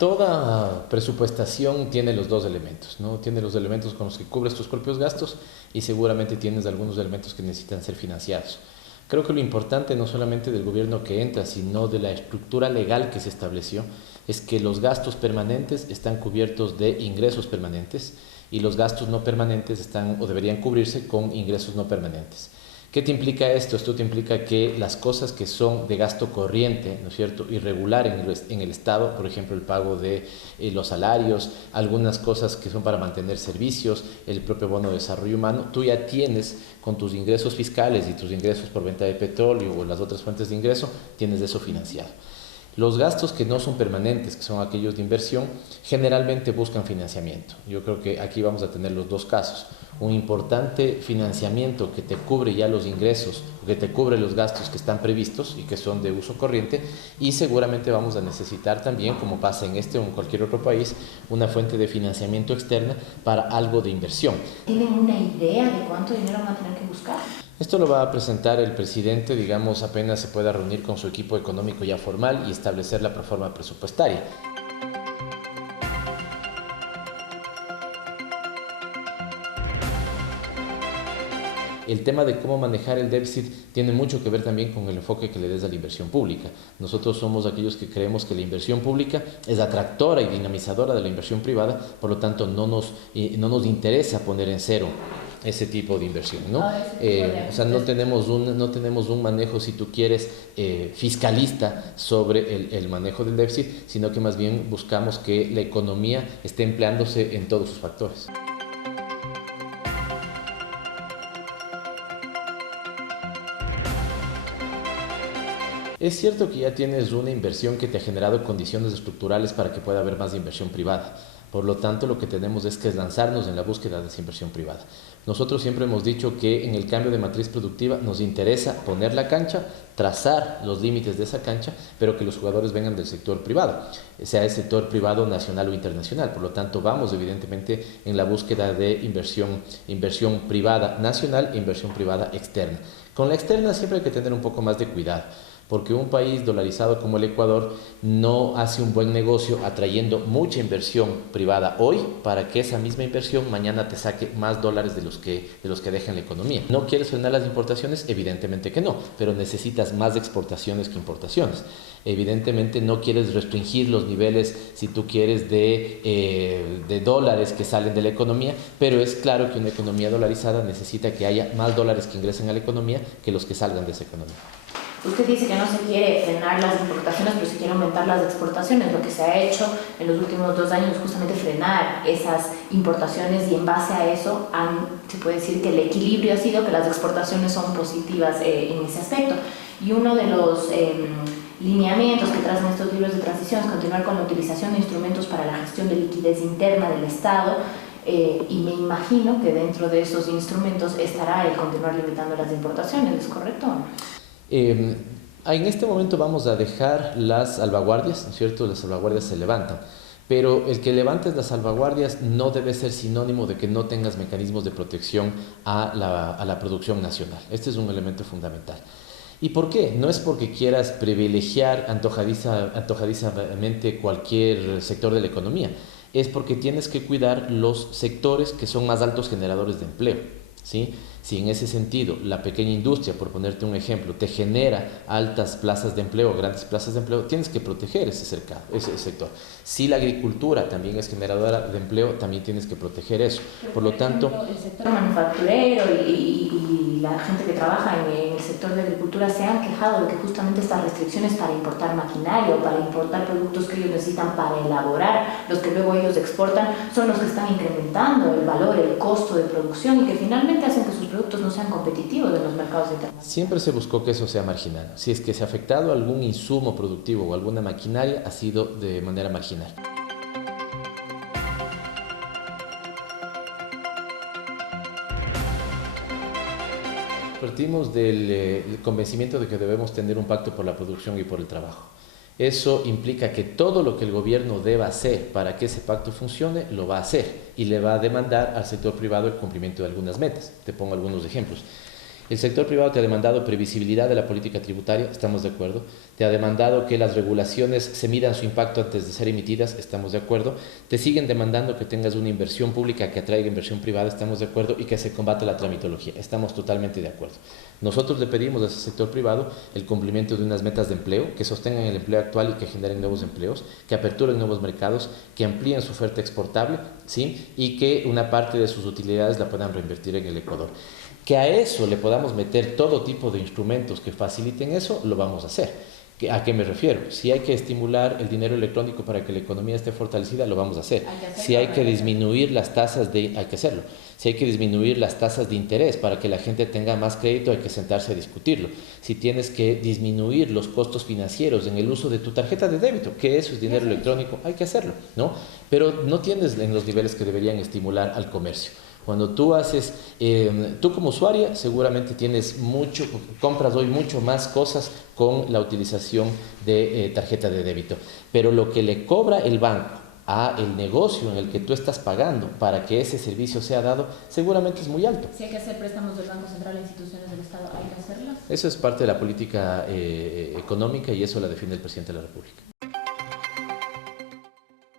Toda presupuestación tiene los dos elementos, ¿no? Tiene los elementos con los que cubres tus propios gastos y seguramente tienes algunos elementos que necesitan ser financiados. Creo que lo importante no solamente del gobierno que entra, sino de la estructura legal que se estableció, es que los gastos permanentes están cubiertos de ingresos permanentes y los gastos no permanentes están o deberían cubrirse con ingresos no permanentes. ¿Qué te implica esto? Esto te implica que las cosas que son de gasto corriente, ¿no es cierto?, irregular en el Estado, por ejemplo, el pago de los salarios, algunas cosas que son para mantener servicios, el propio bono de desarrollo humano, tú ya tienes con tus ingresos fiscales y tus ingresos por venta de petróleo o las otras fuentes de ingreso, tienes eso financiado. Los gastos que no son permanentes, que son aquellos de inversión, generalmente buscan financiamiento. Yo creo que aquí vamos a tener los dos casos. Un importante financiamiento que te cubre ya los ingresos, que te cubre los gastos que están previstos y que son de uso corriente, y seguramente vamos a necesitar también, como pasa en este o en cualquier otro país, una fuente de financiamiento externa para algo de inversión. ¿Tienen una idea de cuánto dinero van a tener que buscar? Esto lo va a presentar el presidente, digamos, apenas se pueda reunir con su equipo económico ya formal y establecer la proforma presupuestaria. El tema de cómo manejar el déficit tiene mucho que ver también con el enfoque que le des a la inversión pública. Nosotros somos aquellos que creemos que la inversión pública es atractora y dinamizadora de la inversión privada, por lo tanto no nos interesa poner en cero ese tipo de inversión, ¿no? O sea, no tenemos un manejo, si tú quieres, fiscalista sobre el manejo del déficit, sino que más bien buscamos que la economía esté empleándose en todos sus factores. Es cierto que ya tienes una inversión que te ha generado condiciones estructurales para que pueda haber más inversión privada. Por lo tanto, lo que tenemos es que lanzarnos en la búsqueda de esa inversión privada. Nosotros siempre hemos dicho que en el cambio de matriz productiva nos interesa poner la cancha, trazar los límites de esa cancha, pero que los jugadores vengan del sector privado, sea el sector privado nacional o internacional. Por lo tanto, vamos evidentemente en la búsqueda de inversión privada nacional e inversión privada externa. Con la externa siempre hay que tener un poco más de cuidado, porque un país dolarizado como el Ecuador no hace un buen negocio atrayendo mucha inversión privada hoy para que esa misma inversión mañana te saque más dólares de los que deja en la economía. ¿No quieres frenar las importaciones? Evidentemente que no, pero necesitas más exportaciones que importaciones. Evidentemente no quieres restringir los niveles, si tú quieres, de dólares que salen de la economía, pero es claro que una economía dolarizada necesita que haya más dólares que ingresen a la economía que los que salgan de esa economía. Usted dice que no se quiere frenar las importaciones, pero se quiere aumentar las exportaciones. Lo que se ha hecho en los últimos 2 años es justamente frenar esas importaciones y en base a eso se puede decir que el equilibrio ha sido que las exportaciones son positivas en ese aspecto. Y uno de los lineamientos que trazan estos libros de transición es continuar con la utilización de instrumentos para la gestión de liquidez interna del Estado. Y me imagino que dentro de esos instrumentos estará el continuar limitando las importaciones, ¿es correcto o no? En este momento vamos a dejar las salvaguardias, ¿no es cierto? Las salvaguardias se levantan, pero el que levantes las salvaguardias no debe ser sinónimo de que no tengas mecanismos de protección a la producción nacional. Este es un elemento fundamental. ¿Y por qué? No es porque quieras privilegiar antojadizamente cualquier sector de la economía, es porque tienes que cuidar los sectores que son más altos generadores de empleo, ¿sí? Si en ese sentido la pequeña industria, por ponerte un ejemplo, te genera altas plazas de empleo, grandes plazas de empleo, tienes que proteger ese sector. Si la agricultura también es generadora de empleo, también tienes que proteger eso. Por lo tanto, el sector manufacturero y la gente que trabaja en el sector de agricultura se han quejado de que justamente estas restricciones para importar maquinaria o para importar productos que ellos necesitan para elaborar, los que luego ellos exportan, son los que están incrementando el valor, el costo de producción y que finalmente hacen que sus productos no sean competitivos en los mercados internacionales. Siempre se buscó que eso sea marginal. Si es que se ha afectado algún insumo productivo o alguna maquinaria, ha sido de manera marginal. Partimos del convencimiento de que debemos tener un pacto por la producción y por el trabajo. Eso implica que todo lo que el gobierno deba hacer para que ese pacto funcione, lo va a hacer y le va a demandar al sector privado el cumplimiento de algunas metas. Te pongo algunos ejemplos. El sector privado te ha demandado previsibilidad de la política tributaria, estamos de acuerdo. Te ha demandado que las regulaciones se midan su impacto antes de ser emitidas, estamos de acuerdo. Te siguen demandando que tengas una inversión pública que atraiga inversión privada, estamos de acuerdo, y que se combate la tramitología, estamos totalmente de acuerdo. Nosotros le pedimos a ese sector privado el cumplimiento de unas metas de empleo que sostengan el empleo actual y que generen nuevos empleos, que aperturen nuevos mercados, que amplíen su oferta exportable, ¿sí? Y que una parte de sus utilidades la puedan reinvertir en el Ecuador. Que a eso le podamos meter todo tipo de instrumentos que faciliten eso, lo vamos a hacer. ¿A qué me refiero? Si hay que estimular el dinero electrónico para que la economía esté fortalecida, lo vamos a hacer. Si hay que disminuir las tasas de... hay que hacerlo. Si hay que disminuir las tasas de interés para que la gente tenga más crédito, hay que sentarse a discutirlo. Si tienes que disminuir los costos financieros en el uso de tu tarjeta de débito, que eso es dinero electrónico, hay que hacerlo, ¿no? Pero no tienes en los niveles que deberían estimular al comercio. Cuando tú haces, tú como usuaria seguramente tienes mucho, compras hoy mucho más cosas con la utilización de tarjeta de débito, pero lo que le cobra el banco a el negocio en el que tú estás pagando para que ese servicio sea dado, seguramente es muy alto. Si hay que hacer préstamos del Banco Central a instituciones del Estado, ¿hay que hacerlas? Eso es parte de la política económica y eso la define el presidente de la República.